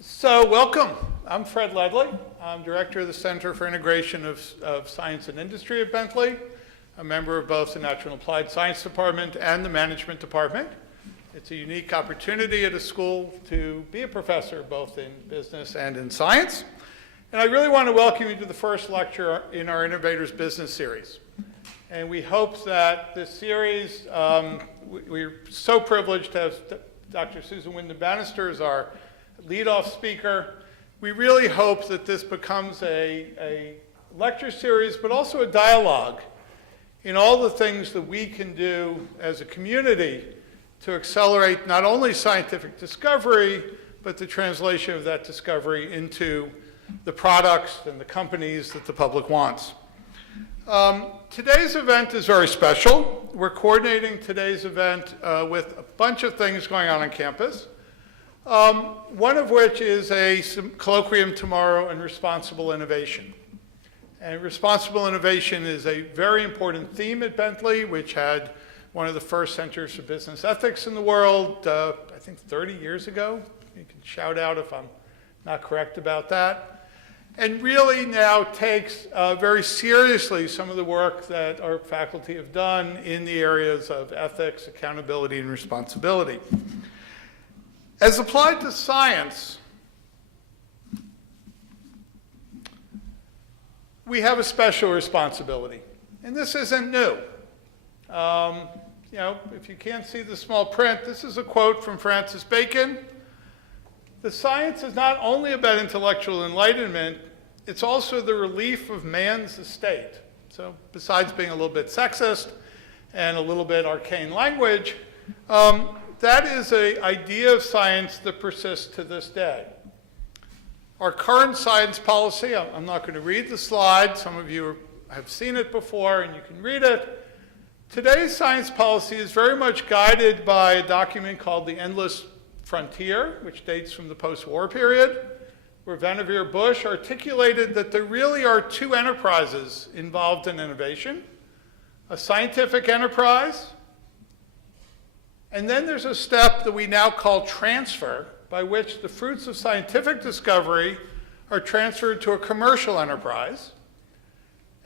So welcome. I'm Fred Ledley. I'm Director of the Center for Integration of Science and Industry at Bentley, a member of both the Natural and Applied Science Department and the Management Department. It's a unique opportunity at a school to be a professor both in business and in science. And I really want to welcome you to the first lecture in our Innovators Business Series. And we hope that this series, we're so privileged to have Dr. Susan Windham-Bannister as our lead-off speaker. We really hope that this becomes a lecture series, but also a dialogue in all the things that we can do as a community to accelerate not only scientific discovery, but the translation of that discovery into the products and the companies that the public wants. Today's event is very special. We're coordinating today's event with a bunch of things going on campus. One of which is a colloquium tomorrow on responsible innovation. And responsible innovation is a very important theme at Bentley, which had one of the first centers for business ethics in the world, I think 30 years ago. You can shout out if I'm not correct about that. And really now takes very seriously some of the work that our faculty have done in the areas of ethics, accountability, and responsibility. As applied to science, we have a special responsibility. And this isn't new. If you can't see the small print, this is a quote from Francis Bacon. The science is not only about intellectual enlightenment, it's also the relief of man's estate. So besides being a little bit sexist and a little bit arcane language, that is an idea of science that persists to this day. Our current science policy, I'm not going to read the slide. Some of you have seen it before and you can read it. Today's science policy is very much guided by a document called The Endless Frontier, which dates from the post-war period, where Vannevar Bush articulated that there really are two enterprises involved in innovation: a scientific enterprise, and then there's a step that we now call transfer, by which the fruits of scientific discovery are transferred to a commercial enterprise.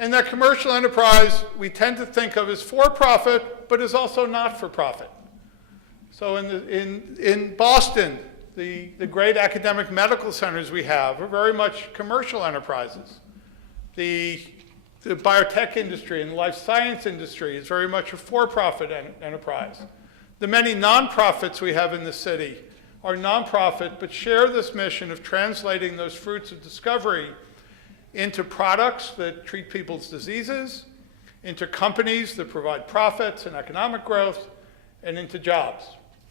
And that commercial enterprise we tend to think of as for-profit, but is also not for-profit. So in Boston, the great academic medical centers we have are very much commercial enterprises. The biotech industry and the life science industry is very much a for-profit enterprise. The many nonprofits we have in the city are nonprofit, but share this mission of translating those fruits of discovery into products that treat people's diseases, into companies that provide profits and economic growth, and into jobs.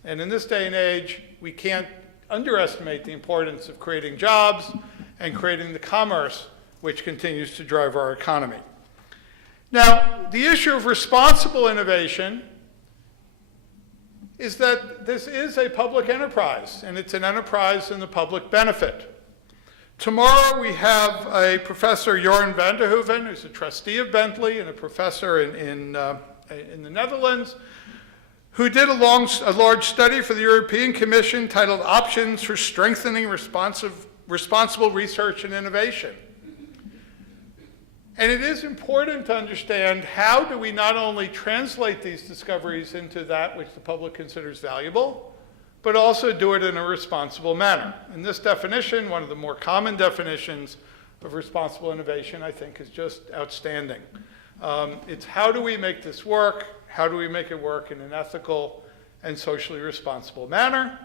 And in this day and age, we can't underestimate the importance of creating jobs and creating the commerce which continues to drive our economy. Now, the issue of responsible innovation is that this is a public enterprise, and it's an enterprise in the public benefit. Tomorrow we have a Professor Joran van der Hoeven, who's a trustee of Bentley and a professor in the Netherlands, who did a large study for the European Commission titled Options for Strengthening Responsible Research and Innovation. And it is important to understand how do we not only translate these discoveries into that which the public considers valuable, but also do it in a responsible manner. And this definition, one of the more common definitions of responsible innovation, I think is just outstanding. It's how do we make this work? How do we make it work in an ethical and socially responsible manner?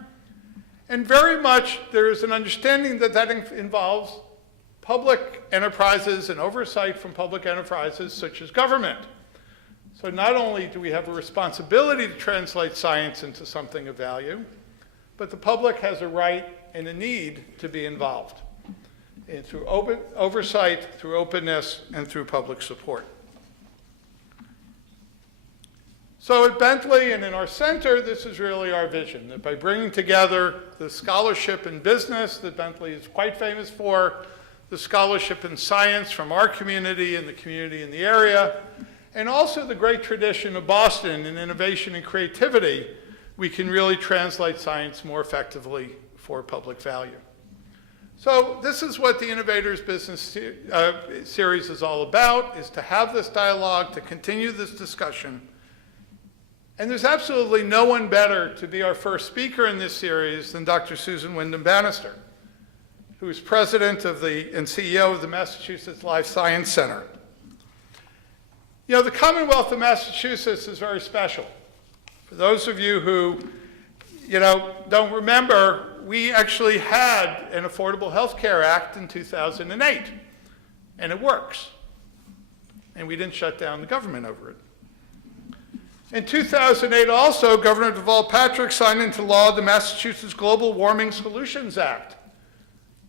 And very much there is an understanding that that involves public enterprises and oversight from public enterprises such as government. So not only do we have a responsibility to translate science into something of value, but the public has a right and a need to be involved through oversight, through openness, and through public support. So at Bentley and in our center, this is really our vision, that by bringing together the scholarship in business that Bentley is quite famous for, the scholarship in science from our community and the community in the area, and also the great tradition of Boston in innovation and creativity, we can really translate science more effectively for public value. So this is what the Innovators Business Series is all about, is to have this dialogue, to continue this discussion. And there's absolutely no one better to be our first speaker in this series than Dr. Susan Windham-Bannister, who is president of and CEO of the Massachusetts Life Science Center. You know, the Commonwealth of Massachusetts is very special. For those of you who, don't remember, we actually had an Affordable Health Care Act in 2008, and it works. And we didn't shut down the government over it. In 2008 also, Governor Deval Patrick signed into law the Massachusetts Global Warming Solutions Act,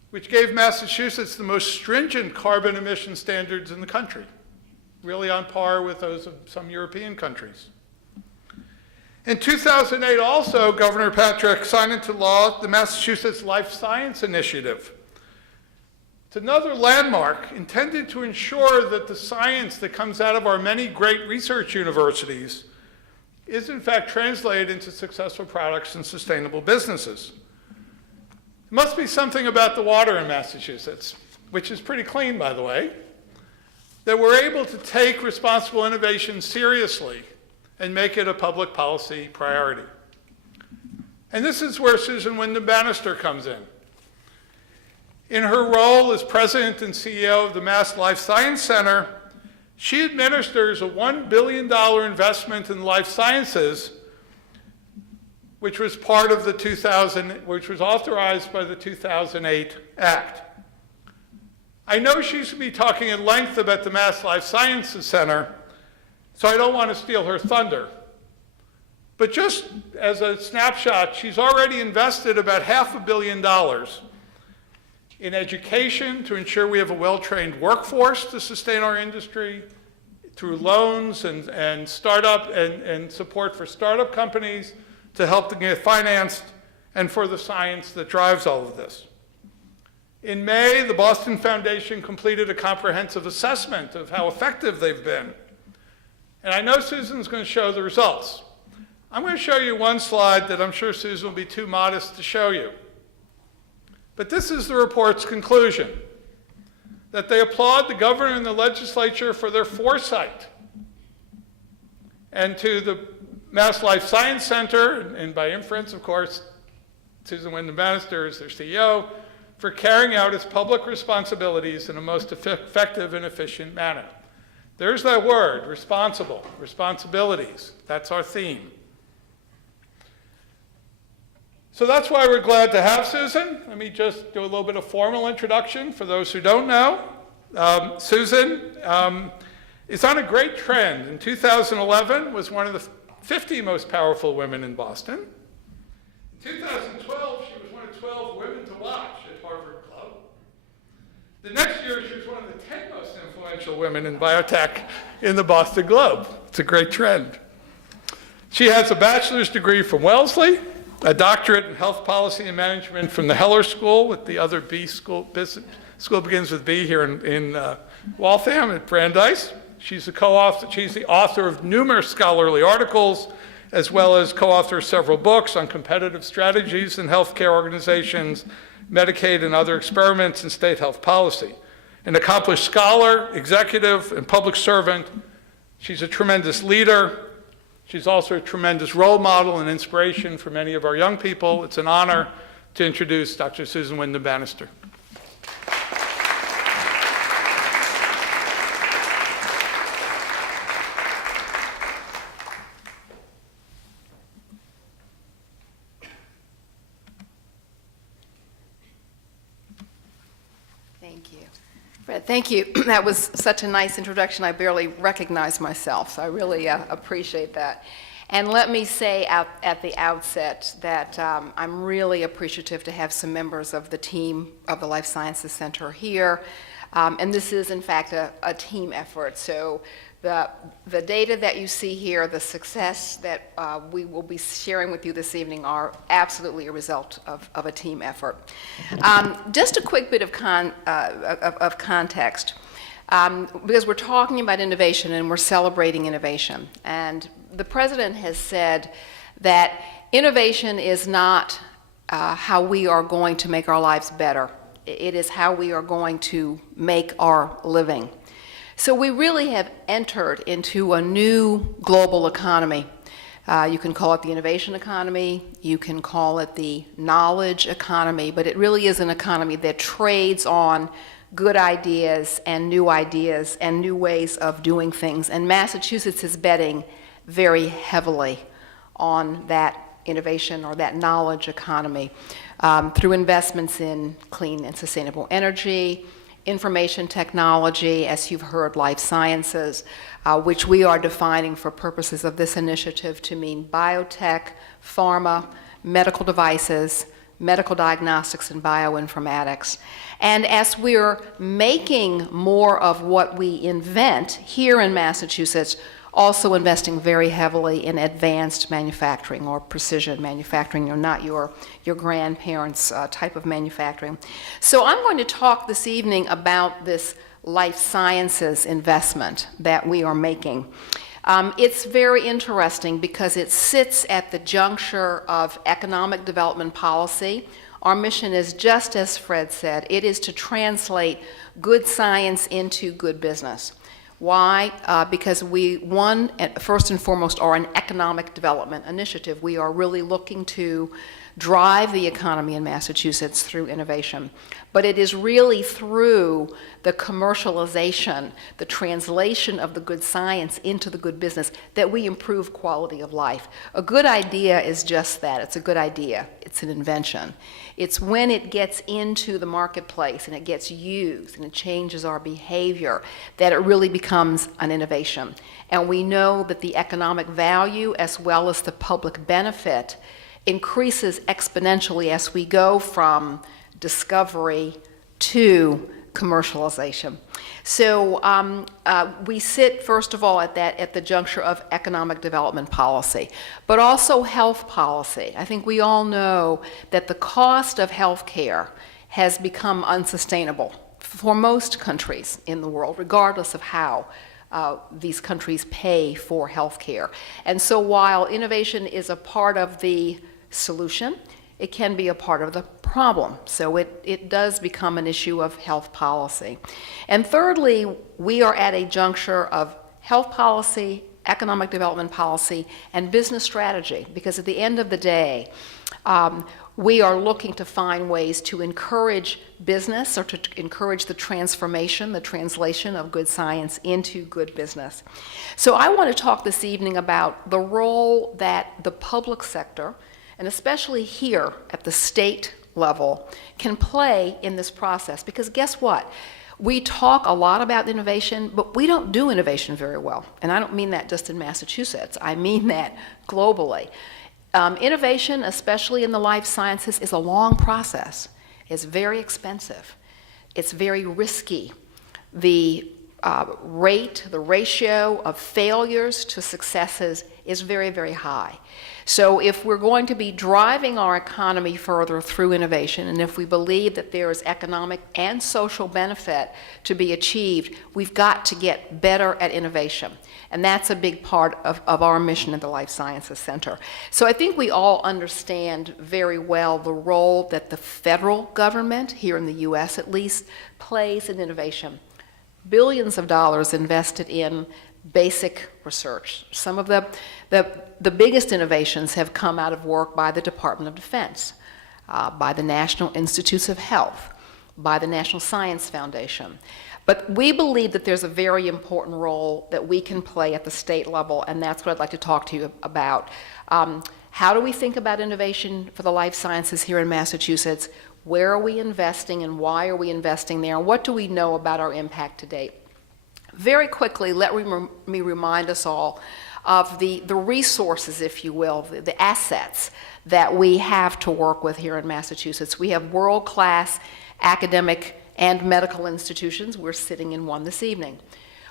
which gave Massachusetts the most stringent carbon emission standards in the country, really on par with those of some European countries. In 2008 also, Governor Patrick signed into law the Massachusetts Life Science Initiative. It's another landmark intended to ensure that the science that comes out of our many great research universities is in fact translated into successful products and sustainable businesses. There must be something about the water in Massachusetts, which is pretty clean, by the way, that we're able to take responsible innovation seriously and make it a public policy priority. And this is where Susan Windham-Bannister comes in. In her role as president and CEO of the Mass Life Science Center, she administers a $1 billion investment in life sciences, which was part of which was authorized by the 2008 Act. I know she's going to be talking at length about the Mass Life Sciences Center, so I don't want to steal her thunder. But just as a snapshot, she's already invested about $500 million in education to ensure we have a well-trained workforce to sustain our industry, through loans and startup and support for startup companies to help them get financed, and for the science that drives all of this. In May, the Boston Foundation completed a comprehensive assessment of how effective they've been. And I know Susan's going to show the results. I'm going to show you one slide that I'm sure Susan will be too modest to show you. But this is the report's conclusion, that they applaud the governor and the legislature for their foresight, and to the Mass Life Science Center, and by inference, of course, Susan Windham-Bannister is their CEO, for carrying out its public responsibilities in a most effective and efficient manner. There's that word, responsible, responsibilities. That's our theme. So that's why we're glad to have Susan. Let me just do a little bit of formal introduction for those who don't know. Susan is on a great trend. In 2011, was one of the 50 most powerful women in Boston. In 2012, she was one of 12 women to watch at Harvard Club. The next year, she was one of the 10 most influential women in biotech in the Boston Globe. It's a great trend. She has a bachelor's degree from Wellesley, a doctorate in health policy and management from the Heller School, with the other B school, business school begins with B here in Waltham at Brandeis. She's the author of numerous scholarly articles, as well as co-author of several books on competitive strategies in healthcare organizations, Medicaid and other experiments in state health policy. An accomplished scholar, executive, and public servant, she's a tremendous leader. She's also a tremendous role model and inspiration for many of our young people. It's an honor to introduce Dr. Susan Windham-Bannister. Thank you. Fred, thank you. That was such a nice introduction. I barely recognized myself, so I really appreciate that. And let me say at the outset that I'm really appreciative to have some members of the team of the Life Sciences Center here. And this is, in fact, a team effort. So the data that you see here, the success that we will be sharing with you this evening are absolutely a result of a team effort. Just a quick bit of context, because we're talking about innovation and we're celebrating innovation. And the president has said that Innovation is not how we are going to make our lives better. It is how we are going to make our living. So we really have entered into a new global economy. You can call it the innovation economy, you can call it the knowledge economy, but it really is an economy that trades on good ideas and new ways of doing things. And Massachusetts is betting very heavily on that innovation or that knowledge economy through investments in clean and sustainable energy, information technology, as you've heard, life sciences, which we are defining for purposes of this initiative to mean biotech, pharma, medical devices, medical diagnostics, and bioinformatics. And as we're making more of what we invent here in Massachusetts, also investing very heavily in advanced manufacturing or precision manufacturing, or not your grandparents' type of manufacturing. So I'm going to talk this evening about this life sciences investment that we are making. It's very interesting because it sits at the juncture of economic development policy. Our mission is, just as Fred said, it is to translate good science into good business. Why? Because we, first and foremost, are an economic development initiative. We are really looking to drive the economy in Massachusetts through innovation. But it is really through the commercialization, the translation of the good science into the good business that we improve quality of life. A good idea is just that. It's a good idea. It's an invention. It's when it gets into the marketplace and it gets used and it changes our behavior that it really becomes an innovation. And we know that the economic value as well as the public benefit increases exponentially as we go from discovery to commercialization. So we sit, first of all, at the juncture of economic development policy, but also health policy. I think we all know that the cost of health care has become unsustainable for most countries in the world, regardless of how these countries pay for health care. And so while innovation is a part of the solution, it can be a part of the problem. So it does become an issue of health policy. And thirdly, we are at a juncture of health policy, economic development policy, and business strategy, because at the end of the day, we are looking to find ways to encourage business or to encourage the transformation, the translation of good science into good business. So I want to talk this evening about the role that the public sector, and especially here at the state level, can play in this process. Because guess what? We talk a lot about innovation, but we don't do innovation very well. And I don't mean that just in Massachusetts. I mean that globally. Innovation, especially in the life sciences, is a long process. It's very expensive. It's very risky. The ratio of failures to successes is very, very high. So if we're going to be driving our economy further through innovation, and if we believe that there is economic and social benefit to be achieved, we've got to get better at innovation. And that's a big part of our mission at the Life Sciences Center. So I think we all understand very well the role that the federal government, here in the US at least, plays in innovation. Billions of dollars invested in basic research. Some of the biggest innovations have come out of work by the Department of Defense, by the National Institutes of Health, by the National Science Foundation. But we believe that there's a very important role that we can play at the state level, and that's what I'd like to talk to you about. How do we think about innovation for the life sciences here in Massachusetts? Where are we investing and why are we investing there? And what do we know about our impact to date? Very quickly, let me remind us all of the resources, if you will, the assets that we have to work with here in Massachusetts. We have world-class academic and medical institutions. We're sitting in one this evening.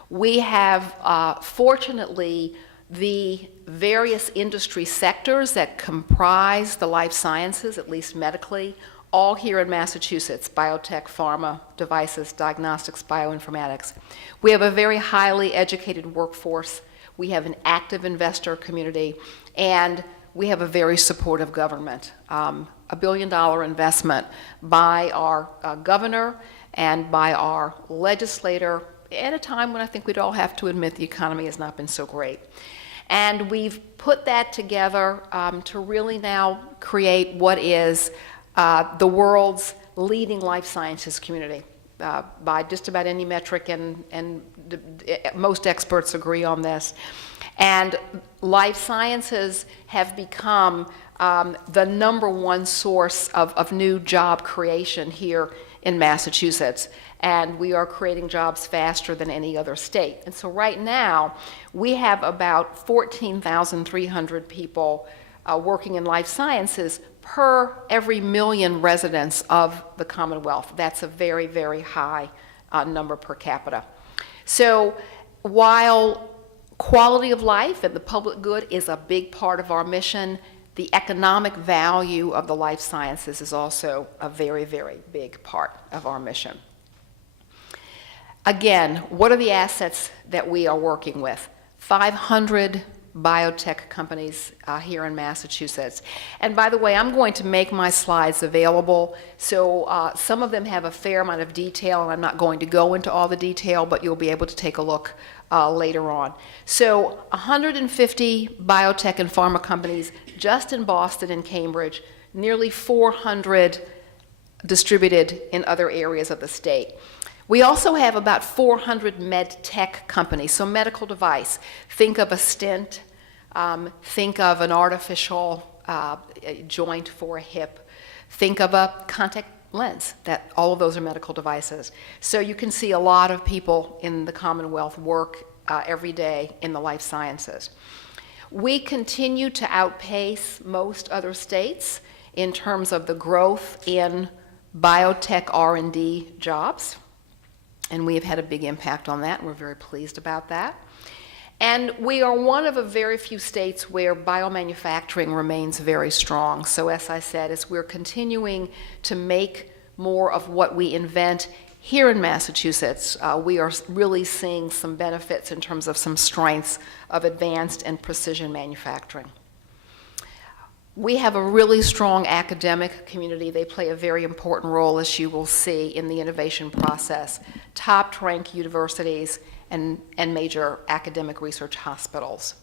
We have, fortunately, the various industry sectors that comprise the life sciences, at least medically, all here in Massachusetts: biotech, pharma, devices, diagnostics, bioinformatics. We have a very highly educated workforce. We have an active investor community, and we have a very supportive government. $1 billion investment by our governor and by our legislator at a time when I think we'd all have to admit the economy has not been so great. And we've put that together to really now create what is the world's leading life sciences community. By just about any metric, and most experts agree on this. And life sciences have become the #1 source of new job creation here in Massachusetts. And we are creating jobs faster than any other state. And so right now, we have about 14,300 people working in life sciences per every million residents of the Commonwealth. That's a very, very high number per capita. So while quality of life and the public good is a big part of our mission, the economic value of the life sciences is also a very, very big part of our mission. Again, what are the assets that we are working with? 500 biotech companies here in Massachusetts. And by the way, I'm going to make my slides available. So some of them have a fair amount of detail, and I'm not going to go into all the detail, but you'll be able to take a look later on. So 150 biotech and pharma companies just in Boston and Cambridge, nearly 400 distributed in other areas of the state. We also have about 400 med tech companies, so medical device. Think of a stent, think of an artificial joint for a hip, think of a contact lens. All of those are medical devices. So you can see a lot of people in the Commonwealth work every day in the life sciences. We continue to outpace most other states in terms of the growth in biotech R&D jobs. And we have had a big impact on that, and we're very pleased about that. And we are one of a very few states where biomanufacturing remains very strong. So as I said, as we're continuing to make more of what we invent here in Massachusetts, we are really seeing some benefits in terms of some strengths of advanced and precision manufacturing. We have a really strong academic community. They play a very important role, as you will see, in the innovation process. Top-ranked universities and major academic research hospitals.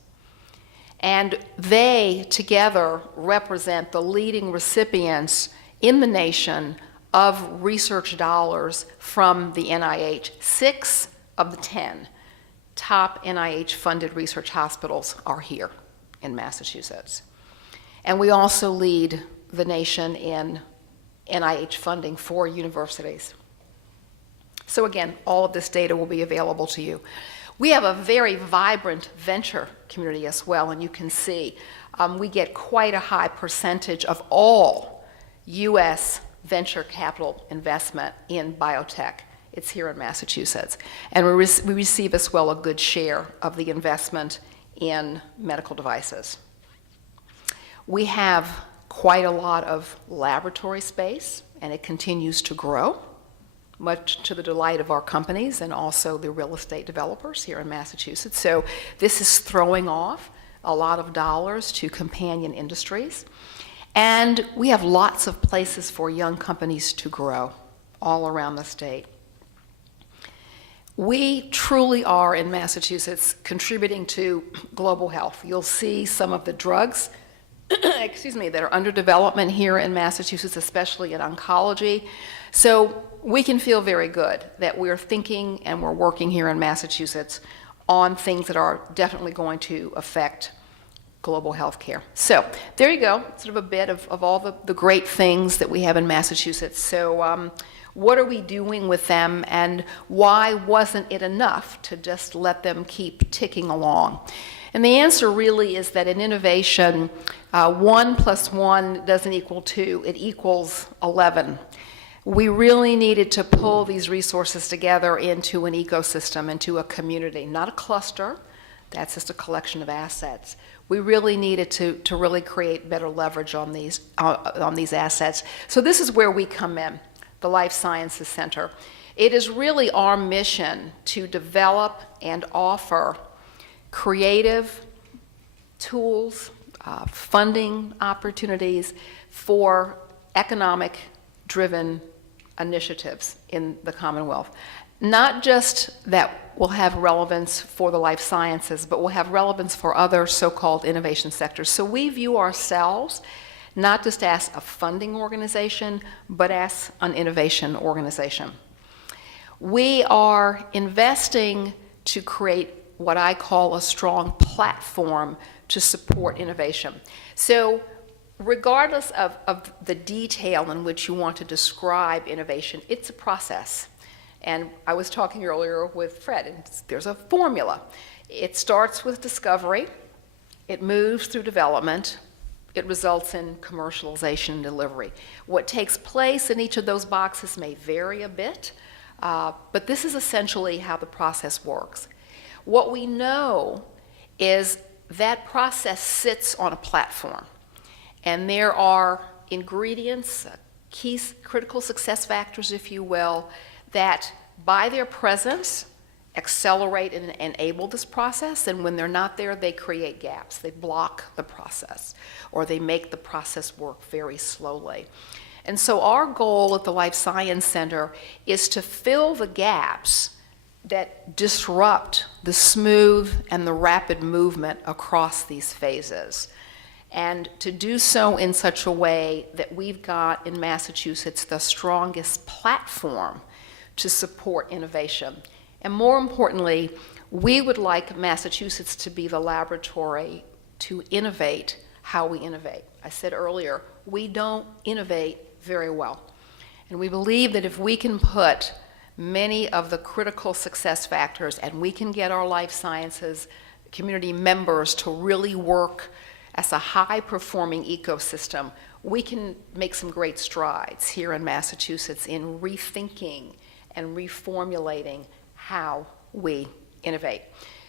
And they, together, represent the leading recipients in the nation of research dollars from the NIH. 6 of the 10 top NIH-funded research hospitals are here in Massachusetts. And we also lead the nation in NIH funding for universities. So again, all of this data will be available to you. We have a very vibrant venture community as well, and you can see we get quite a high percentage of all U.S. venture capital investment in biotech. It's here in Massachusetts. And we receive as well a good share of the investment in medical devices. We have quite a lot of laboratory space, and it continues to grow, much to the delight of our companies and also the real estate developers here in Massachusetts. So this is throwing off a lot of dollars to companion industries. And we have lots of places for young companies to grow all around the state. We truly are in Massachusetts contributing to global health. You'll see some of the drugs that are under development here in Massachusetts, especially in oncology. So we can feel very good that we're thinking and we're working here in Massachusetts on things that are definitely going to affect global health care. So there you go, sort of a bit of all the great things that we have in Massachusetts. So what are we doing with them, and why wasn't it enough to just let them keep ticking along? And the answer really is that in innovation, 1 + 1 doesn't equal 2, it equals 11. We really needed to pull these resources together into an ecosystem, into a community, not a cluster. That's just a collection of assets. We really needed to really create better leverage on these assets. So this is where we come in, the Life Sciences Center. It is really our mission to develop and offer creative tools, funding opportunities for economic-driven initiatives in the Commonwealth. Not just that will have relevance for the life sciences, but will have relevance for other so-called innovation sectors. So we view ourselves not just as a funding organization, but as an innovation organization. We are investing to create what I call a strong platform to support innovation. So regardless of the detail in which you want to describe innovation, it's a process. And I was talking earlier with Fred, and there's a formula. It starts with discovery, it moves through development, it results in commercialization and delivery. What takes place in each of those boxes may vary a bit, but this is essentially how the process works. What we know is that process sits on a platform, and there are ingredients, key critical success factors, if you will, that by their presence accelerate and enable this process, and when they're not there, they create gaps. They block the process, or they make the process work very slowly. And so our goal at the Life Science Center is to fill the gaps that disrupt the smooth and the rapid movement across these phases, and to do so in such a way that we've got in Massachusetts the strongest platform to support innovation. And more importantly, we would like Massachusetts to be the laboratory to innovate how we innovate. I said earlier, we don't innovate very well. And we believe that if we can put many of the critical success factors, and we can get our life sciences community members to really work as a high-performing ecosystem, we can make some great strides here in Massachusetts in rethinking and reformulating how we innovate.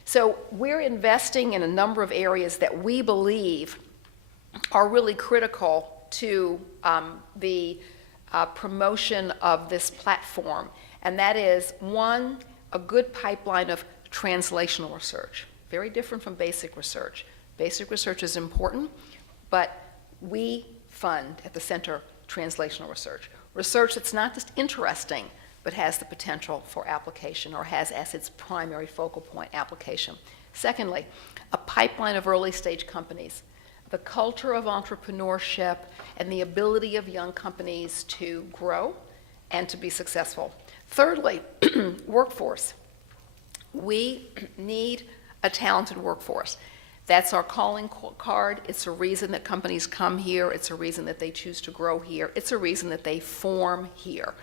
So we're investing in a number of areas that we believe are really critical to the promotion of this platform. And that is, one, a good pipeline of translational research. Very different from basic research. Basic research is important, but we fund at the center translational research. Research that's not just interesting, but has the potential for application, or has as its primary focal point application. Secondly, a pipeline of early stage companies. The culture of entrepreneurship and the ability of young companies to grow and to be successful. Thirdly, workforce. We need a talented workforce. That's our calling card. It's a reason that companies come here. It's a reason that they choose to grow here. It's a reason that they form here.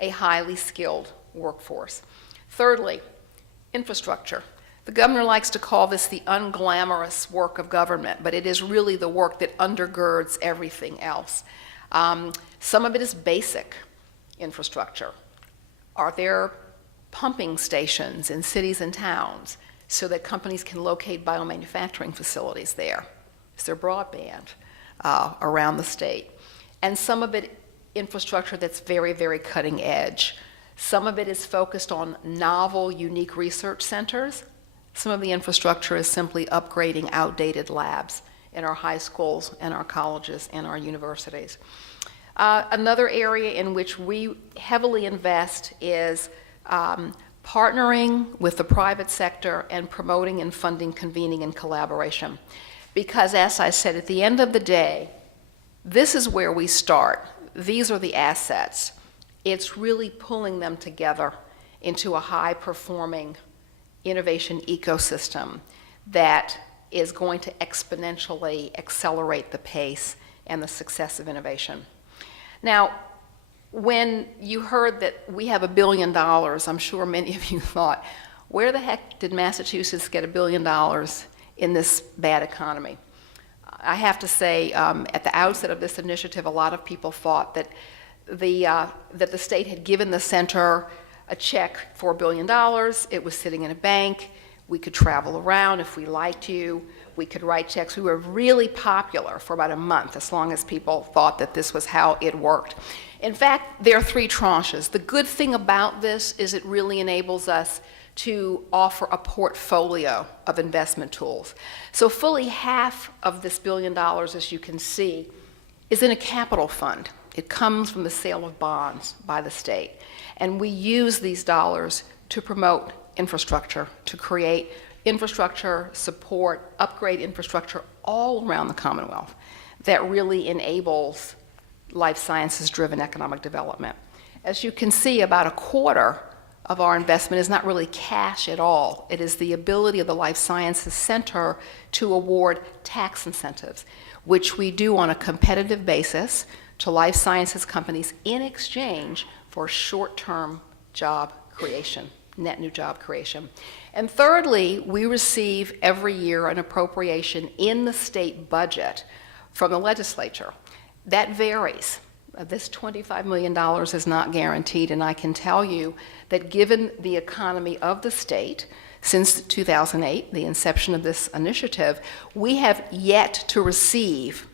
A highly skilled workforce. Thirdly, infrastructure. The governor likes to call this the unglamorous work of government, but it is really the work that undergirds everything else. Some of it is basic infrastructure. Are there pumping stations in cities and towns so that companies can locate biomanufacturing facilities there? Is there broadband around the state? And some of it infrastructure that's very, very cutting edge. Some of it is focused on novel, unique research centers. Some of the infrastructure is simply upgrading outdated labs in our high schools and our colleges and our universities. Another area in which we heavily invest is partnering with the private sector and promoting and funding convening and collaboration. Because as I said, at the end of the day, this is where we start. These are the assets. It's really pulling them together into a high-performing innovation ecosystem that is going to exponentially accelerate the pace and the success of innovation. Now, when you heard that we have $1 billion, I'm sure many of you thought, where the heck did Massachusetts get $1 billion in this bad economy? I have to say, at the outset of this initiative, a lot of people thought that the state had given the center a check for $1 billion. It was sitting in a bank. We could travel around if we liked you. We could write checks. We were really popular for about a month, as long as people thought that this was how it worked. In fact, there are 3 tranches. The good thing about this is it really enables us to offer a portfolio of investment tools. So fully half of this $1 billion, as you can see, is in a capital fund. It comes from the sale of bonds by the state. And we use these dollars to promote infrastructure, to create infrastructure, support, upgrade infrastructure all around the Commonwealth that really enables life sciences-driven economic development. As you can see, about a quarter of our investment is not really cash at all. It is the ability of the Life Sciences Center to award tax incentives, which we do on a competitive basis to life sciences companies in exchange for short-term job creation, net new job creation. And thirdly, we receive every year an appropriation in the state budget from the legislature. That varies. This $25 million is not guaranteed, and I can tell you that given the economy of the state, since 2008, the inception of this initiative, we have yet to receive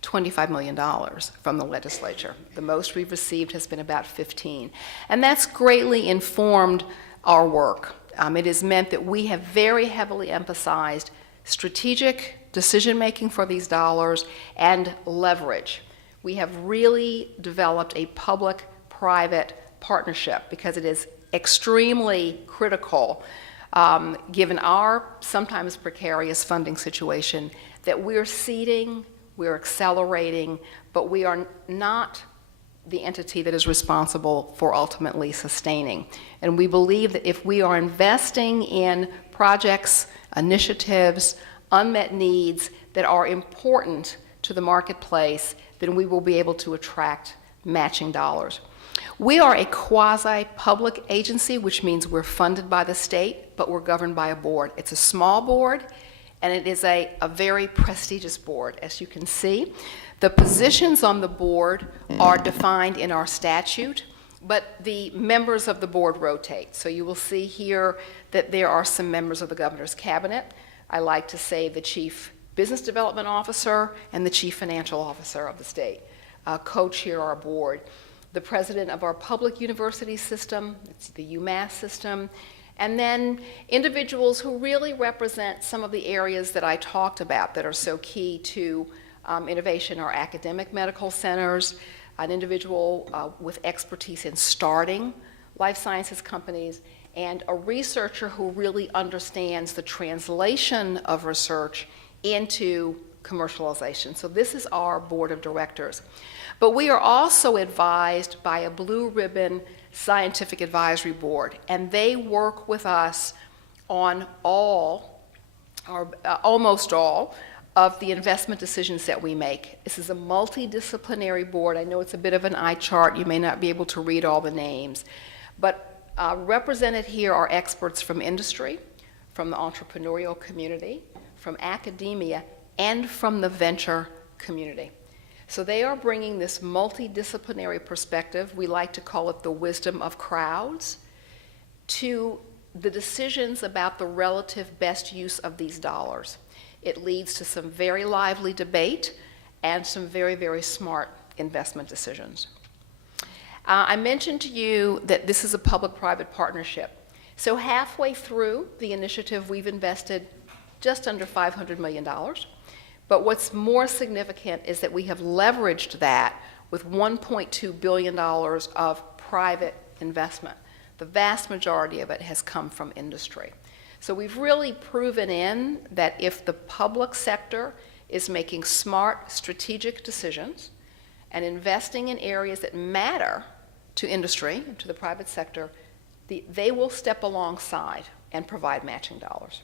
$25 million from the legislature. The most we've received has been about 15. And that's greatly informed our work. It has meant that we have very heavily emphasized strategic decision-making for these dollars and leverage. We have really developed a public-private partnership because it is extremely critical, given our sometimes precarious funding situation, that we're seeding, we're accelerating, but we are not the entity that is responsible for ultimately sustaining. And we believe that if we are investing in projects, initiatives, unmet needs that are important to the marketplace, then we will be able to attract matching dollars. We are a quasi-public agency, which means we're funded by the state, but we're governed by a board. It's a small board, and it is a very prestigious board, as you can see. The positions on the board are defined in our statute, but the members of the board rotate. So you will see here that there are some members of the governor's cabinet. I like to say the chief business development officer and the chief financial officer of the state co-chair our board. The president of our public university system, it's the UMass system, and then individuals who really represent some of the areas that I talked about that are so key to innovation, our academic medical centers, an individual with expertise in starting life sciences companies, and a researcher who really understands the translation of research into commercialization. So this is our board of directors. But we are also advised by a blue ribbon scientific advisory board, and they work with us on all, or almost all, of the investment decisions that we make. This is a multidisciplinary board. I know it's a bit of an eye chart. You may not be able to read all the names. But represented here are experts from industry, from the entrepreneurial community, from academia, and from the venture community. So they are bringing this multidisciplinary perspective, we like to call it the wisdom of crowds, to the decisions about the relative best use of these dollars. It leads to some very lively debate and some very, very smart investment decisions. I mentioned to you that this is a public-private partnership. So halfway through the initiative, we've invested just under $500 million. But what's more significant is that we have leveraged that with $1.2 billion of private investment. The vast majority of it has come from industry. So we've really proven in that if the public sector is making smart strategic decisions and investing in areas that matter to industry, to the private sector, they will step alongside and provide matching dollars.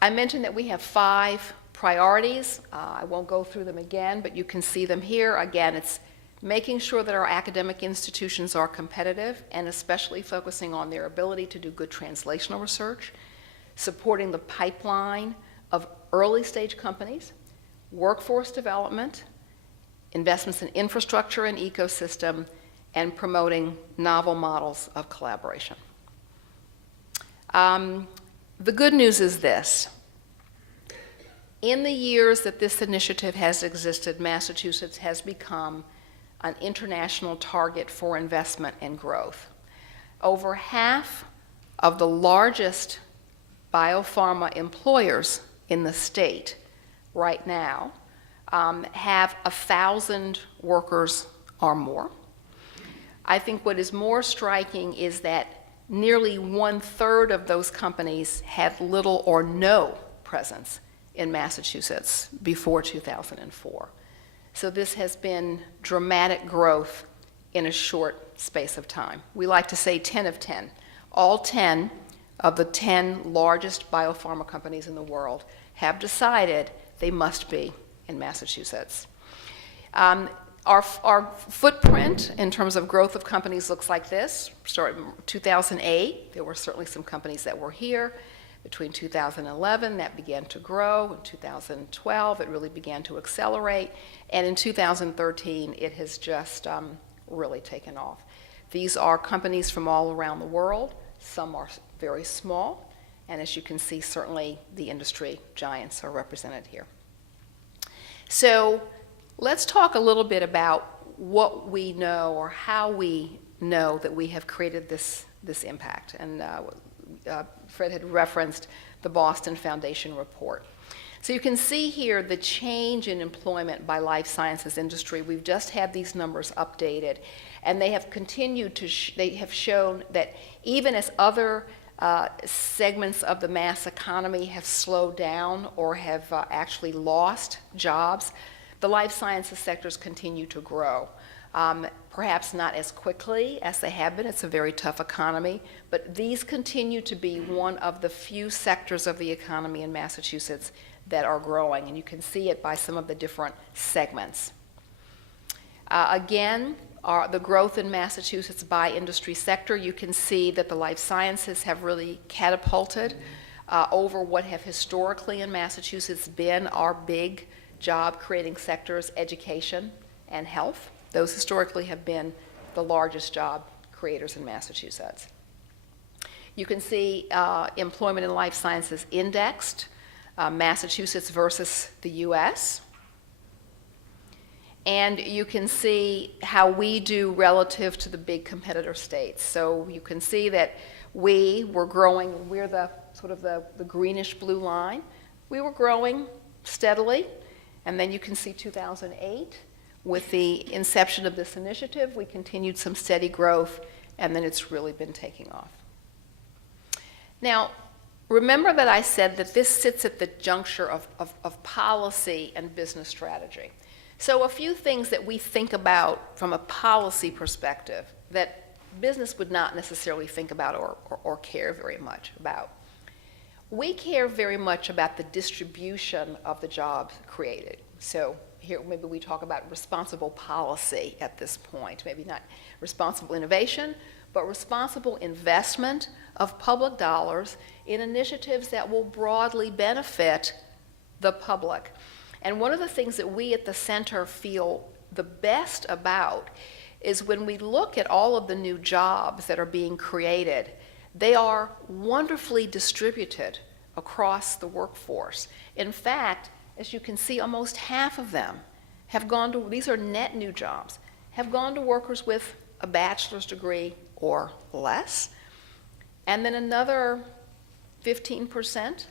I mentioned that we have 5 priorities. I won't go through them again, but you can see them here. Again, it's making sure that our academic institutions are competitive and especially focusing on their ability to do good translational research, supporting the pipeline of early stage companies, workforce development, investments in infrastructure and ecosystem, and promoting novel models of collaboration. The good news is this. In the years that this initiative has existed, Massachusetts has become an international target for investment and growth. Over half of the largest biopharma employers in the state right now have 1,000 workers or more. I think what is more striking is that nearly 1/3 of those companies had little or no presence in Massachusetts before 2004. So this has been dramatic growth in a short space of time. We like to say 10 of 10. All 10 of the 10 largest biopharma companies in the world have decided they must be in Massachusetts. Our footprint in terms of growth of companies looks like this. Starting in 2008, there were certainly some companies that were here. Between 2011, that began to grow. In 2012, it really began to accelerate. And in 2013, it has just really taken off. These are companies from all around the world. Some are very small. And as you can see, certainly the industry giants are represented here. So let's talk a little bit about what we know or how we know that we have created this impact. And Fred had referenced the Boston Foundation report. So you can see here the change in employment by life sciences industry. We've just had these numbers updated, and they have continued to, they have shown that even as other segments of the mass economy have slowed down or have actually lost jobs, the life sciences sectors continue to grow. Perhaps not as quickly as they have been. It's a very tough economy, but these continue to be one of the few sectors of the economy in Massachusetts that are growing, and you can see it by some of the different segments. Again, the growth in Massachusetts by industry sector, you can see that the life sciences have really catapulted over what have historically in Massachusetts been our big job-creating sectors, education and health. Those historically have been the largest job creators in Massachusetts. You can see employment in life sciences indexed, Massachusetts versus the US. And you can see how we do relative to the big competitor states. So you can see that we were growing, we're the sort of the greenish blue line. We were growing steadily, and then you can see 2008. With the inception of this initiative, we continued some steady growth, and then it's really been taking off. Now, remember that I said that this sits at the juncture of policy and business strategy. So a few things that we think about from a policy perspective that business would not necessarily think about or care very much about. We care very much about the distribution of the jobs created. So here maybe we talk about responsible policy at this point, maybe not responsible innovation, but responsible investment of public dollars in initiatives that will broadly benefit the public. And one of the things that we at the center feel the best about is when we look at all of the new jobs that are being created, they are wonderfully distributed across the workforce. In fact, as you can see, almost half of them have gone to, these are net new jobs, have gone to workers with a bachelor's degree or less. And then another 15%,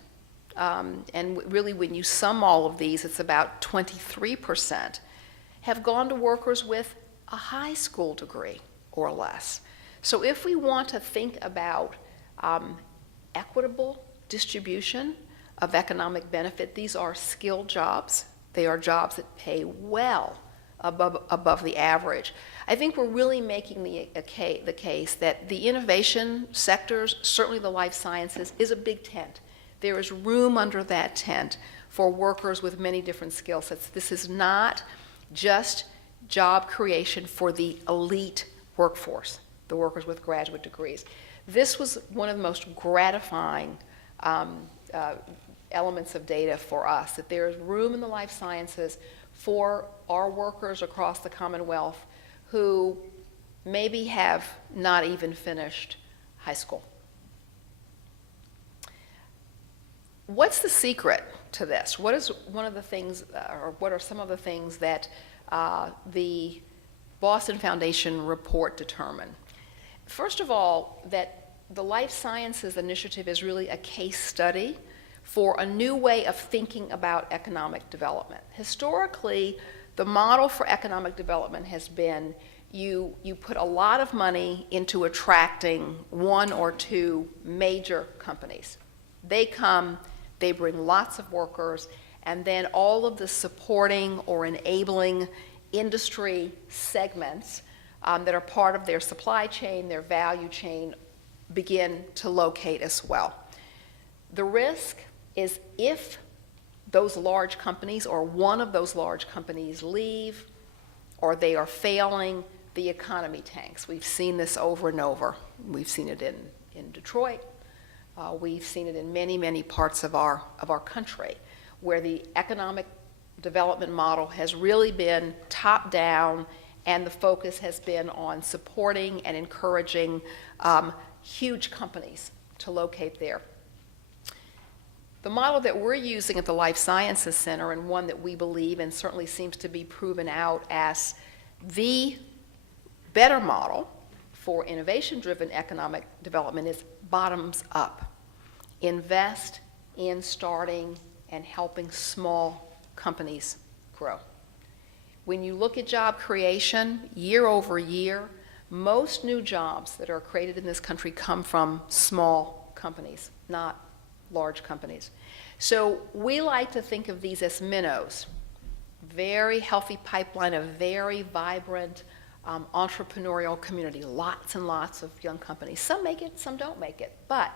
and really when you sum all of these, it's about 23%, have gone to workers with a high school degree or less. So if we want to think about equitable distribution of economic benefit, these are skilled jobs. They are jobs that pay well above the average. I think we're really making the case that the innovation sectors, certainly the life sciences, is a big tent. There is room under that tent for workers with many different skill sets. This is not just job creation for the elite workforce, the workers with graduate degrees. This was one of the most gratifying elements of data for us, that there is room in the life sciences for our workers across the Commonwealth who maybe have not even finished high school. What's the secret to this? What is one of the things, or what are some of the things that the Boston Foundation report determined? First of all, that the Life Sciences Initiative is really a case study for a new way of thinking about economic development. Historically, the model for economic development has been you put a lot of money into attracting one or two major companies. They come, they bring lots of workers, and then all of the supporting or enabling industry segments that are part of their supply chain, their value chain, begin to locate as well. The risk is if those large companies or one of those large companies leave or they are failing, the economy tanks. We've seen this over and over. We've seen it in Detroit. We've seen it in many, many parts of our country, where the economic development model has really been top-down, and the focus has been on supporting and encouraging huge companies to locate there. The model that we're using at the Life Sciences Center, and one that we believe and certainly seems to be proven out as the better model for innovation-driven economic development, is bottoms up. Invest in starting and helping small companies grow. When you look at job creation year over year, most new jobs that are created in this country come from small companies, not large companies. So we like to think of these as minnows. Very healthy pipeline, a very vibrant entrepreneurial community, lots and lots of young companies. Some make it, some don't make it. But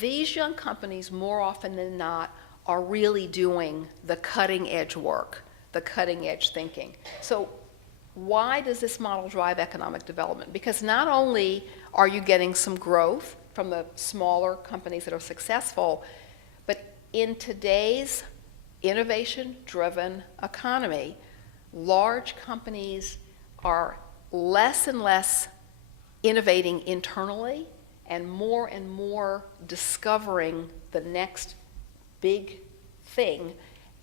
these young companies, more often than not, are really doing the cutting edge work, the cutting edge thinking. So why does this model drive economic development? Because not only are you getting some growth from the smaller companies that are successful, but in today's innovation-driven economy, large companies are less and less innovating internally and more discovering the next big thing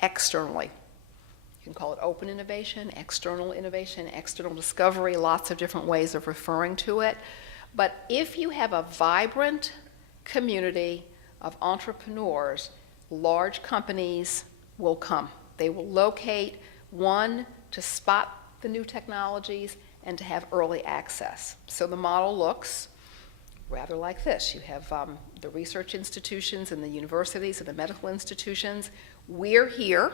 externally. You can call it open innovation, external discovery, lots of different ways of referring to it. But if you have a vibrant community of entrepreneurs, large companies will come. They will locate, one, to spot the new technologies and to have early access. So the model looks rather like this. You have the research institutions and the universities and the medical institutions. We're here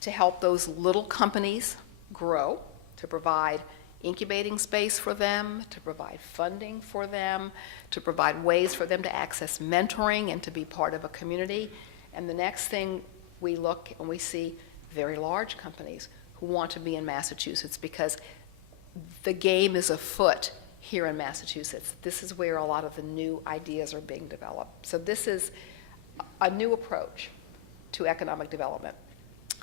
to help those little companies grow, to provide incubating space for them, to provide funding for them, to provide ways for them to access mentoring and to be part of a community. And the next thing we look and we see very large companies who want to be in Massachusetts because the game is afoot here in Massachusetts. This is where a lot of the new ideas are being developed. So this is a new approach to economic development.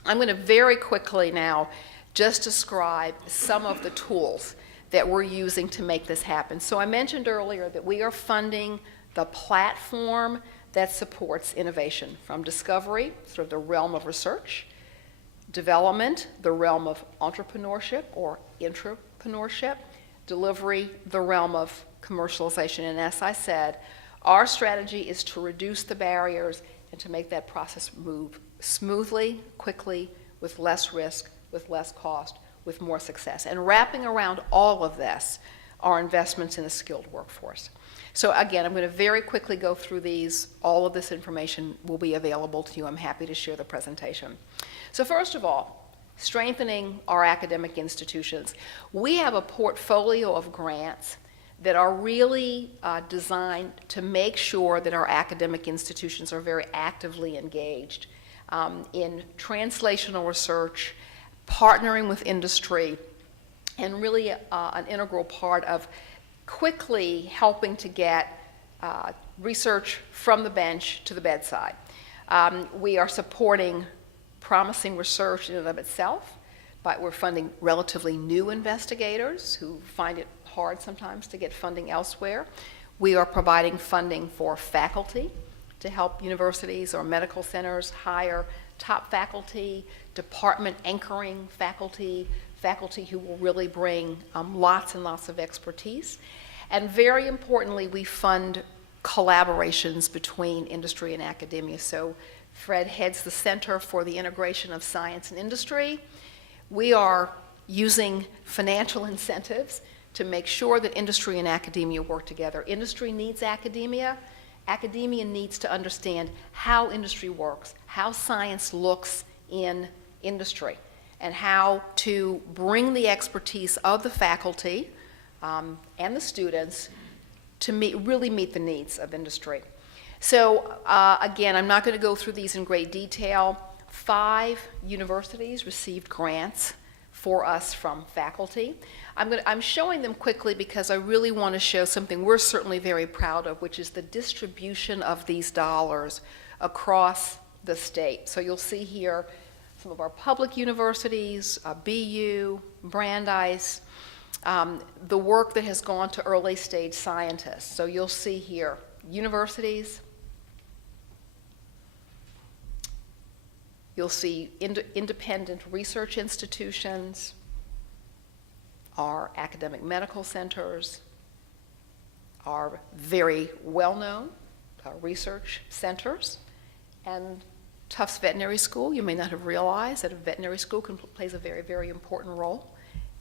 I'm going to very quickly now just describe some of the tools that we're using to make this happen. So I mentioned earlier that we are funding the platform that supports innovation from discovery, sort of the realm of research, development, the realm of entrepreneurship or intrapreneurship, delivery, the realm of commercialization. And as I said, our strategy is to reduce the barriers and to make that process move smoothly, quickly, with less risk, with less cost, with more success. And wrapping around all of this are investments in a skilled workforce. So again, I'm going to very quickly go through these. All of this information will be available to you. I'm happy to share the presentation. So first of all, strengthening our academic institutions. We have a portfolio of grants that are really designed to make sure that our academic institutions are very actively engaged in translational research, partnering with industry, and really an integral part of quickly helping to get research from the bench to the bedside. We are supporting promising research in and of itself, but we're funding relatively new investigators who find it hard sometimes to get funding elsewhere. We are providing funding for faculty to help universities or medical centers hire top faculty, department anchoring faculty, faculty who will really bring lots and lots of expertise. And very importantly, we fund collaborations between industry and academia. So Fred heads the Center for the Integration of Science and Industry. We are using financial incentives to make sure that industry and academia work together. Industry needs academia. Academia needs to understand how industry works, how science looks in industry, and how to bring the expertise of the faculty and the students to really meet the needs of industry. So again, I'm not going to go through these in great detail. 5 universities received grants for us from faculty. I'm showing them quickly because I really want to show something we're certainly very proud of, which is the distribution of these dollars across the state. So you'll see here some of our public universities, BU, Brandeis, the work that has gone to early stage scientists. So you'll see here universities, you'll see independent research institutions, our academic medical centers, our very well-known research centers, and Tufts Veterinary School. You may not have realized that a veterinary school plays a very, very important role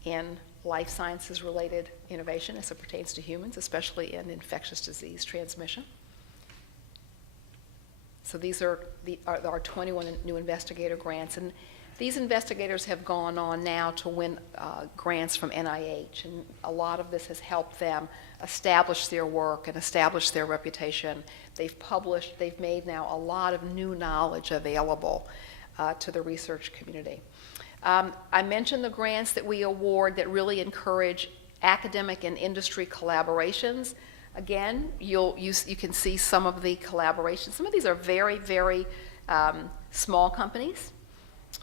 in life sciences related innovation as it pertains to humans, especially in infectious disease transmission. So these are our 21 new investigator grants, and these investigators have gone on now to win grants from NIH, and a lot of this has helped them establish their work and establish their reputation. They've published, they've made now a lot of new knowledge available to the research community. I mentioned the grants that we award that really encourage academic and industry collaborations. Again, you can see some of the collaborations. Some of these are very, very small companies,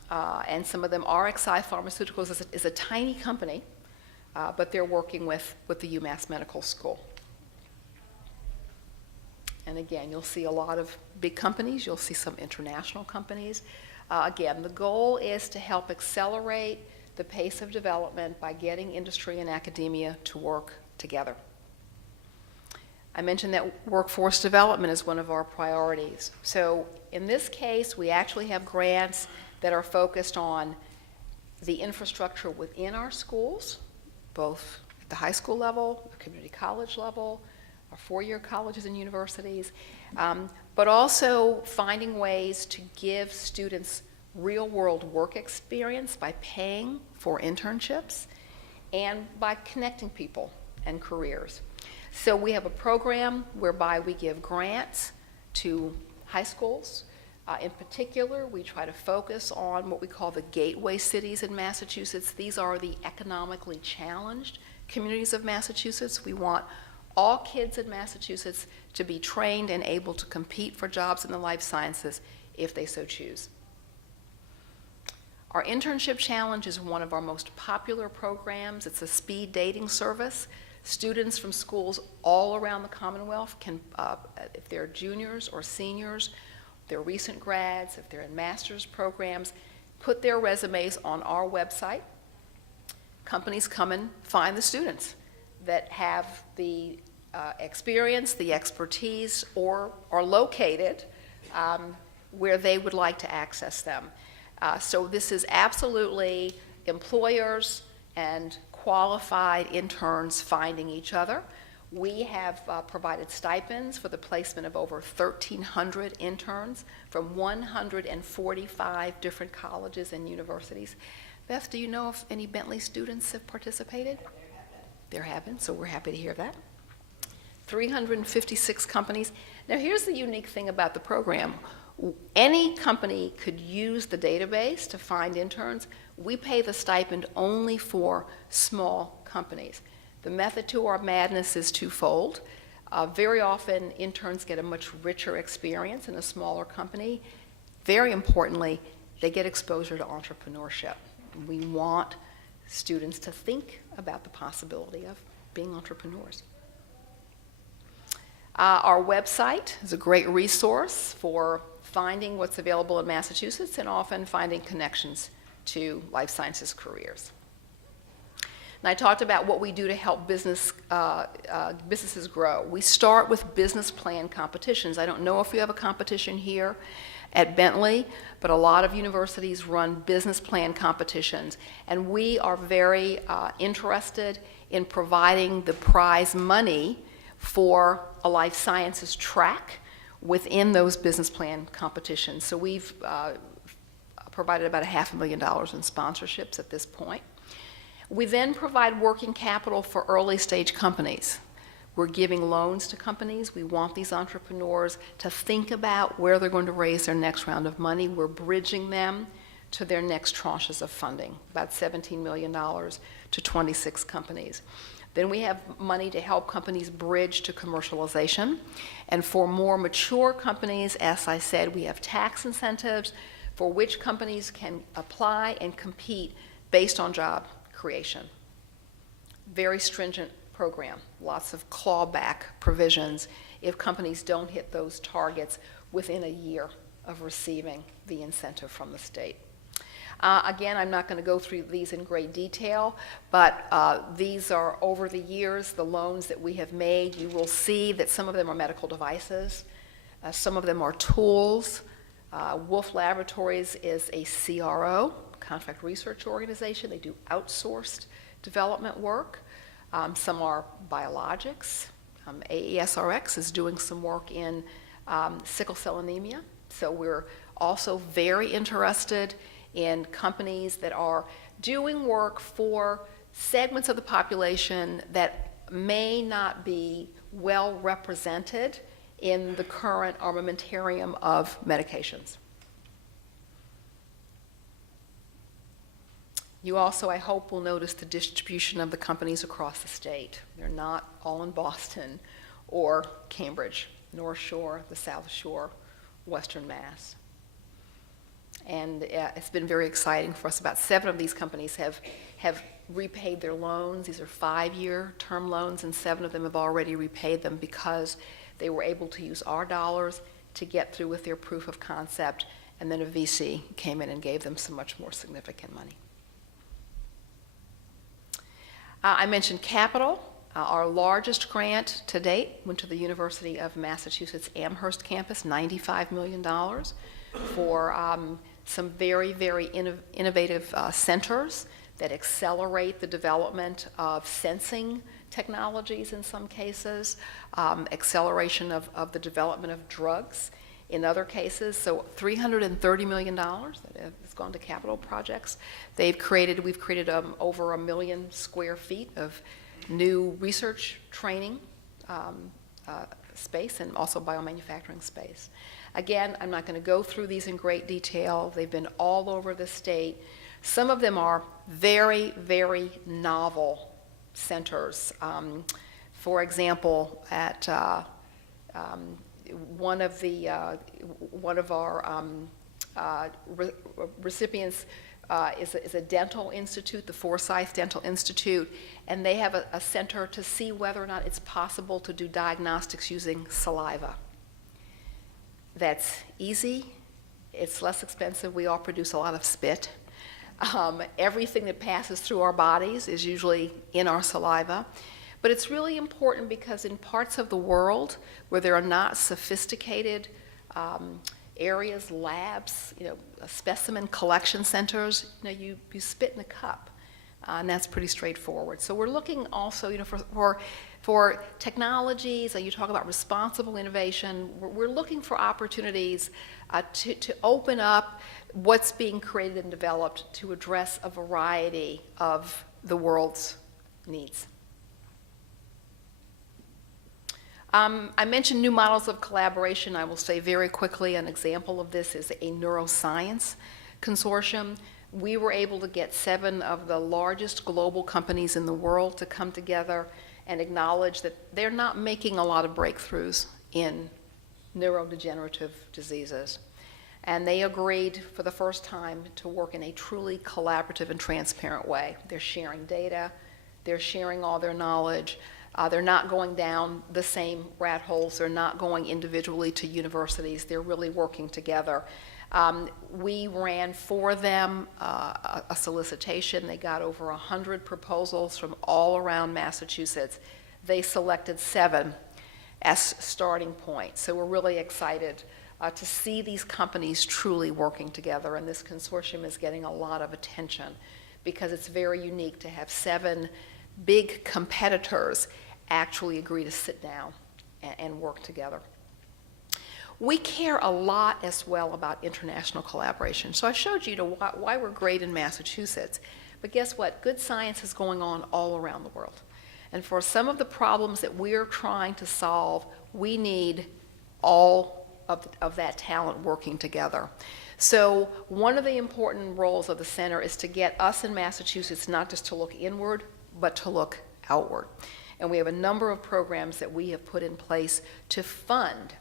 and some of them, RXI Pharmaceuticals is a tiny company, but they're working with the UMass Medical School. And again, you'll see a lot of big companies. You'll see some international companies. Again, the goal is to help accelerate the pace of development by getting industry and academia to work together. I mentioned that workforce development is one of our priorities. So in this case, we actually have grants that are focused on the infrastructure within our schools, both at the high school level, the community college level, our four-year colleges and universities, but also finding ways to give students real-world work experience by paying for internships and by connecting people and careers. So we have a program whereby we give grants to high schools. In particular, we try to focus on what we call the gateway cities in Massachusetts. These are the economically challenged communities of Massachusetts. We want all kids in Massachusetts to be trained and able to compete for jobs in the life sciences if they so choose. Our internship challenge is one of our most popular programs. It's a speed dating service. Students from schools all around the Commonwealth can, if they're juniors or seniors, they're recent grads, if they're in master's programs, put their resumes on our website. Companies come and find the students that have the experience, the expertise, or are located where they would like to access them. So this is absolutely employers and qualified interns finding each other. We have provided stipends for the placement of over 1,300 interns from 145 different colleges and universities. Beth, do you know if any Bentley students have participated? There have been, so we're happy to hear that. 356 companies. Now here's the unique thing about the program. Any company could use the database to find interns. We pay the stipend only for small companies. The method to our madness is twofold. Very often, interns get a much richer experience in a smaller company. Very importantly, they get exposure to entrepreneurship. We want students to think about the possibility of being entrepreneurs. Our website is a great resource for finding what's available in Massachusetts and often finding connections to life sciences careers. And I talked about what we do to help businesses grow. We start with business plan competitions. I don't know if you have a competition here at Bentley, but a lot of universities run business plan competitions. And we are very interested in providing the prize money for a life sciences track within those business plan competitions. So we've provided about $500,000 in sponsorships at this point. We then provide working capital for early stage companies. We're giving loans to companies. We want these entrepreneurs to think about where they're going to raise their next round of money. We're bridging them to their next tranches of funding, about $17 million to 26 companies. Then we have money to help companies bridge to commercialization. And for more mature companies, as I said, we have tax incentives for which companies can apply and compete based on job creation. Very stringent program, lots of clawback provisions if companies don't hit those targets within a year of receiving the incentive from the state. Again, I'm not going to go through these in great detail, but these are over the years, the loans that we have made. You will see that some of them are medical devices, some of them are tools. Wolf Laboratories is a CRO, contract research organization. They do outsourced development work. Some are biologics. AESRX is doing some work in sickle cell anemia. So we're also very interested in companies that are doing work for segments of the population that may not be well represented in the current armamentarium of medications. You also, I hope, will notice the distribution of the companies across the state. They're not all in Boston or Cambridge, North Shore, the South Shore, Western Mass. And it's been very exciting for us. About 7 of these companies have repaid their loans. These are 5-year term loans, and 7 of them have already repaid them because they were able to use our dollars to get through with their proof of concept, and then a VC came in and gave them some much more significant money. I mentioned capital. Our largest grant to date went to the University of Massachusetts Amherst campus, $95 million for some very, very innovative centers that accelerate the development of sensing technologies in some cases, acceleration of the development of drugs in other cases. So $330 million that has gone to capital projects. We've created over 1 million square feet of new research training space and also biomanufacturing space. Again, I'm not going to go through these in great detail. They've been all over the state. Some of them are very, very novel centers. For example, at one of our recipients is a dental institute, the Forsyth Dental Institute, and they have a center to see whether or not it's possible to do diagnostics using saliva. That's easy, it's less expensive, we all produce a lot of spit. Everything that passes through our bodies is usually in our saliva. But it's really important because in parts of the world where there are not sophisticated areas, labs, specimen collection centers, you spit in a cup, and that's pretty straightforward. So we're looking also, for technologies. You talk about responsible innovation. We're looking for opportunities to open up what's being created and developed to address a variety of the world's needs. I mentioned new models of collaboration. I will say very quickly an example of this is a neuroscience consortium. We were able to get 7 of the largest global companies in the world to come together and acknowledge that they're not making a lot of breakthroughs in neurodegenerative diseases. And they agreed for the first time to work in a truly collaborative and transparent way. They're sharing data, they're sharing all their knowledge. They're not going down the same rat holes. They're not going individually to universities. They're really working together. We ran for them a solicitation. They got over 100 proposals from all around Massachusetts. They selected 7 as starting points. So we're really excited to see these companies truly working together, and this consortium is getting a lot of attention because it's very unique to have 7 big competitors actually agree to sit down and work together. We care a lot as well about international collaboration. So I showed you why we're great in Massachusetts, but guess what? Good science is going on all around the world. And for some of the problems that we're trying to solve, we need all of that talent working together. So one of the important roles of the center is to get us in Massachusetts not just to look inward, but to look outward. And we have a number of programs that we have put in place to fund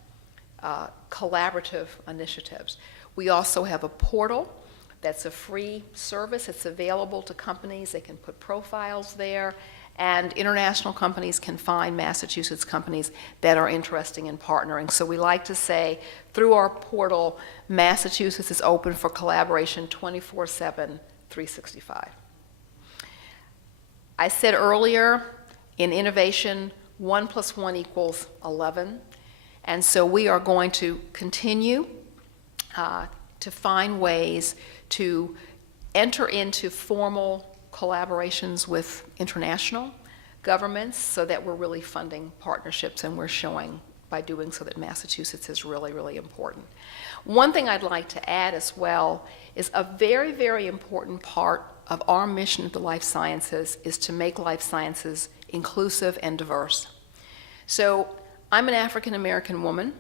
collaborative initiatives. We also have a portal that's a free service. It's available to companies. They can put profiles there, and international companies can find Massachusetts companies that are interested in partnering. So we like to say, through our portal, Massachusetts is open for collaboration 24/7, 365. I said earlier, in innovation, 1 + 1 = 11. And so we are going to continue to find ways to enter into formal collaborations with international governments so that we're really funding partnerships, and we're showing by doing so that Massachusetts is really, really important. One thing I'd like to add as well is a very, very important part of our mission at the life sciences is to make life sciences inclusive and diverse. So I'm an African American woman,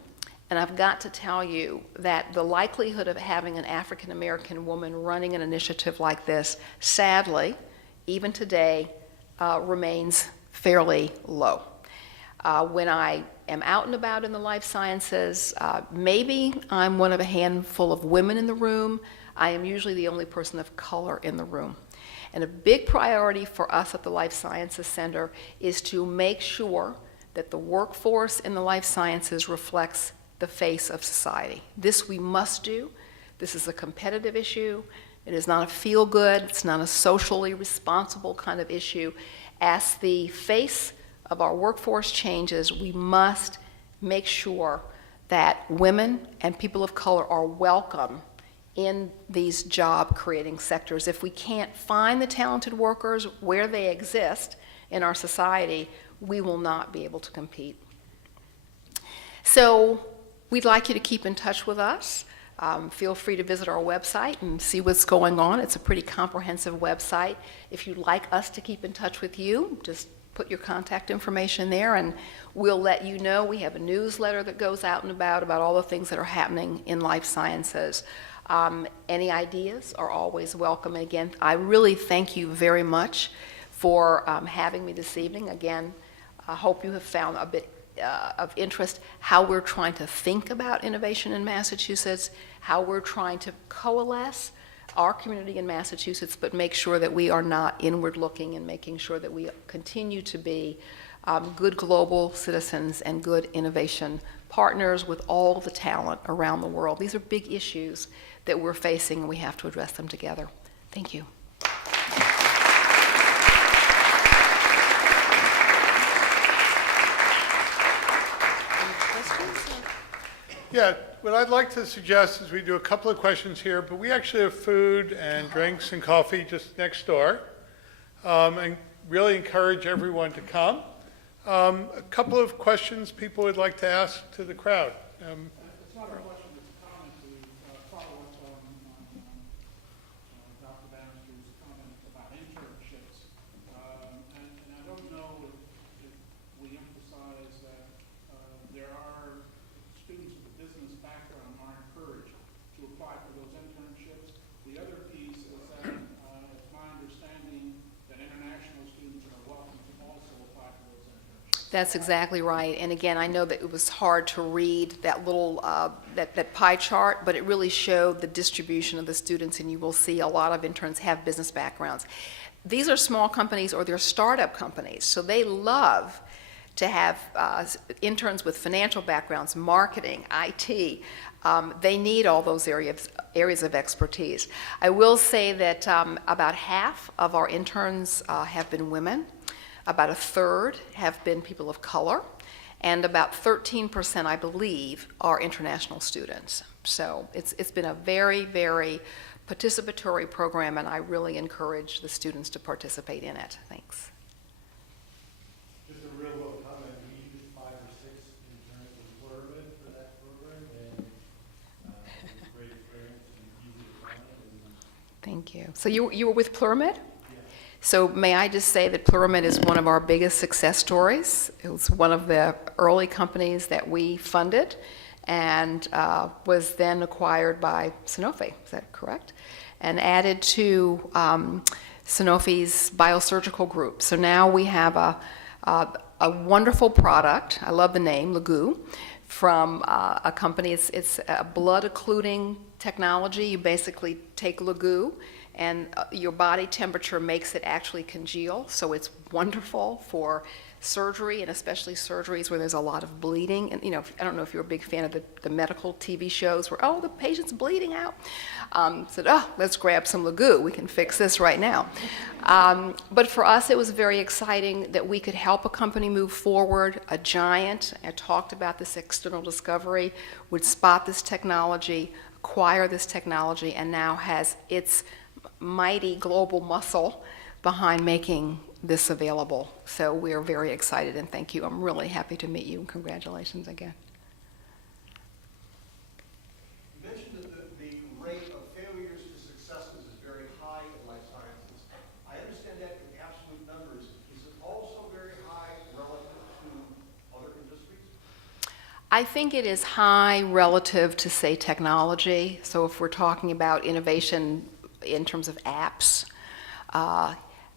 and I've got to tell you that the likelihood of having an African American woman running an initiative like this, sadly, even today, remains fairly low. When I am out and about in the life sciences, maybe I'm one of a handful of women in the room. I am usually the only person of color in the room. And a big priority for us at the Life Sciences Center is to make sure that the workforce in the life sciences reflects the face of society. This we must do. This is a competitive issue. It is not a feel-good, it's not a socially responsible kind of issue. As the face of our workforce changes, we must make sure that women and people of color are welcome in these job-creating sectors. If we can't find the talented workers where they exist in our society, we will not be able to compete. So we'd like you to keep in touch with us. Feel free to visit our website and see what's going on. It's a pretty comprehensive website. If you'd like us to keep in touch with you, just put your contact information there and we'll let you know. We have a newsletter that goes out and about all the things that are happening in life sciences. Any ideas are always welcome. And again, I really thank you very much for having me this evening. Again, I hope you have found a bit of interest how we're trying to think about innovation in Massachusetts, how we're trying to coalesce our community in Massachusetts, but make sure that we are not inward looking and making sure that we continue to be good global citizens and good innovation partners with all the talent around the world. These are big issues that we're facing, and we have to address them together. Thank you. Yeah, what I'd like to suggest is we do a couple of questions here, but we actually have food and drinks and coffee just next door, and really encourage everyone to come. A couple of questions people would like to ask to the crowd. It's not a question, it's a comment to follow up on Dr. Bannister's comment about internships. And I don't know if we emphasize that there are students with a business background are encouraged to apply for those internships. The other piece is that it's my understanding that international students are welcome to also apply for those internships. That's exactly right. And again, I know that it was hard to read that little that pie chart, but it really showed the distribution of the students, and you will see a lot of interns have business backgrounds. These are small companies or they're startup companies, so they love to have interns with financial backgrounds, marketing, IT. They need all those areas of expertise. I will say that about half of our interns have been women, about a third have been people of color, and about 13%, I believe, are international students. So it's been a very, very participatory program, and I really encourage the students to participate in it. Thanks. Just a real little comment, we used 5 or 6 interns with Pluribus for that program, and it was a great experience and easy to find. Thank you. So you were with Plurimed? Yeah. So may I just say that Plurimed is one of our biggest success stories. It was one of the early companies that we funded and was then acquired by Sanofi, is that correct? And added to Sanofi's biosurgical group. So now we have a wonderful product, I love the name, Lagoo, from a company, it's a blood occluding technology. You basically take Lagoo and your body temperature makes it actually congeal, so it's wonderful for surgery, and especially surgeries where there's a lot of bleeding. And I don't know if you're a big fan of the medical TV shows where, oh, the patient's bleeding out. Said, oh, let's grab some Lagoo. We can fix this right now. But for us, it was very exciting that we could help a company move forward. A giant, I talked about this external discovery, would spot this technology, acquire this technology, and now has its mighty global muscle behind making this available. So we are very excited, and thank you. I'm really happy to meet you, and congratulations again. You mentioned that the rate of failures to successes is very high in life sciences. I understand that in absolute numbers. Is it also very high relative to other industries? I think it is high relative to, say, technology. So if we're talking about innovation in terms of apps,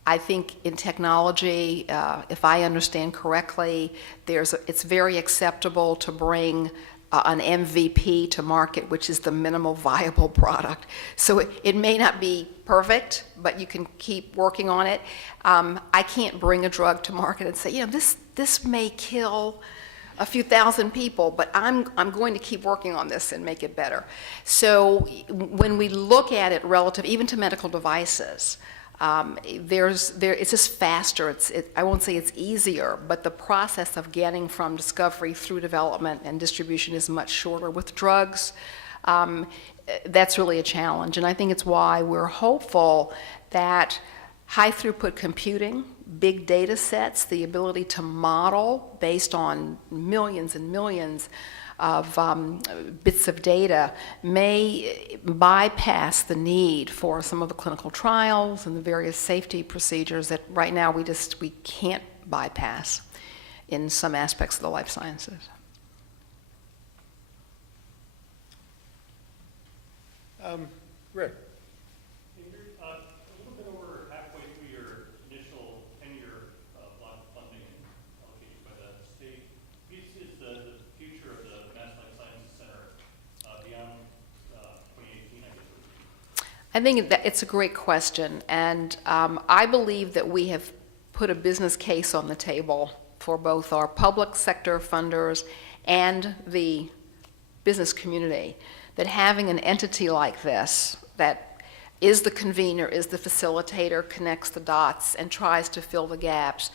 I think in technology, if I understand correctly, it's very acceptable to bring an MVP to market, which is the minimal viable product. So it may not be perfect, but you can keep working on it. I can't bring a drug to market and say, this may kill a few thousand people, but I'm going to keep working on this and make it better. So when we look at it relative, even to medical devices, it's just faster. I won't say it's easier, but the process of getting from discovery through development and distribution is much shorter. With drugs, that's really a challenge, and I think it's why we're hopeful that high throughput computing, big data sets, the ability to model based on millions and millions of bits of data may bypass the need for some of the clinical trials and the various safety procedures that right now we can't bypass in some aspects of the life sciences. Rick. A little bit over halfway through your initial 10-year block of funding allocated by the state. What is the future of the Mass Life Sciences Center beyond 2018, I guess? I think that it's a great question, and I believe that we have put a business case on the table for both our public sector funders and the business community, that having an entity like this that is the convener, is the facilitator, connects the dots, and tries to fill the gaps,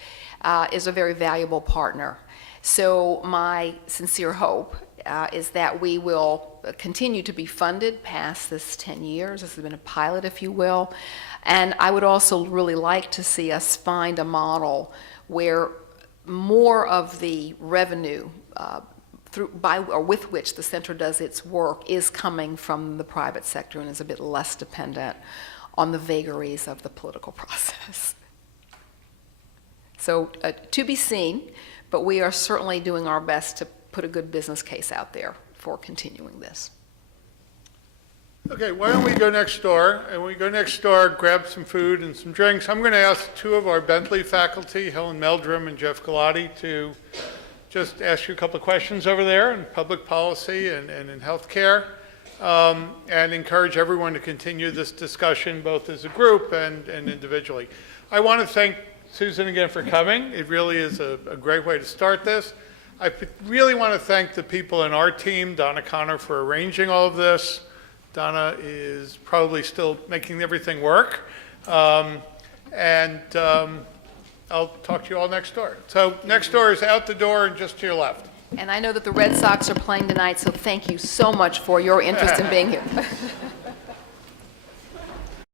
is a very valuable partner. So my sincere hope is that we will continue to be funded past this 10 years. This has been a pilot, if you will. And I would also really like to see us find a model where more of the revenue with which the center does its work is coming from the private sector and is a bit less dependent on the vagaries of the political process. So to be seen, but we are certainly doing our best to put a good business case out there for continuing this. Okay, why don't we go next door? And when we go next door, grab some food and some drinks. I'm going to ask 2 of our Bentley faculty, Helen Meldrum and Jeff Galati, to just ask you a couple of questions over there in public policy and in healthcare, and encourage everyone to continue this discussion both as a group and individually. I want to thank Susan again for coming. It really is a great way to start this. Really want to thank the people in our team, Donna Connor, for arranging all of this. Donna is probably still making everything work. I'll talk to you all next door. So next door is out the door and just to your left. And I know that the Red Sox are playing tonight, so thank you so much for your interest in being here.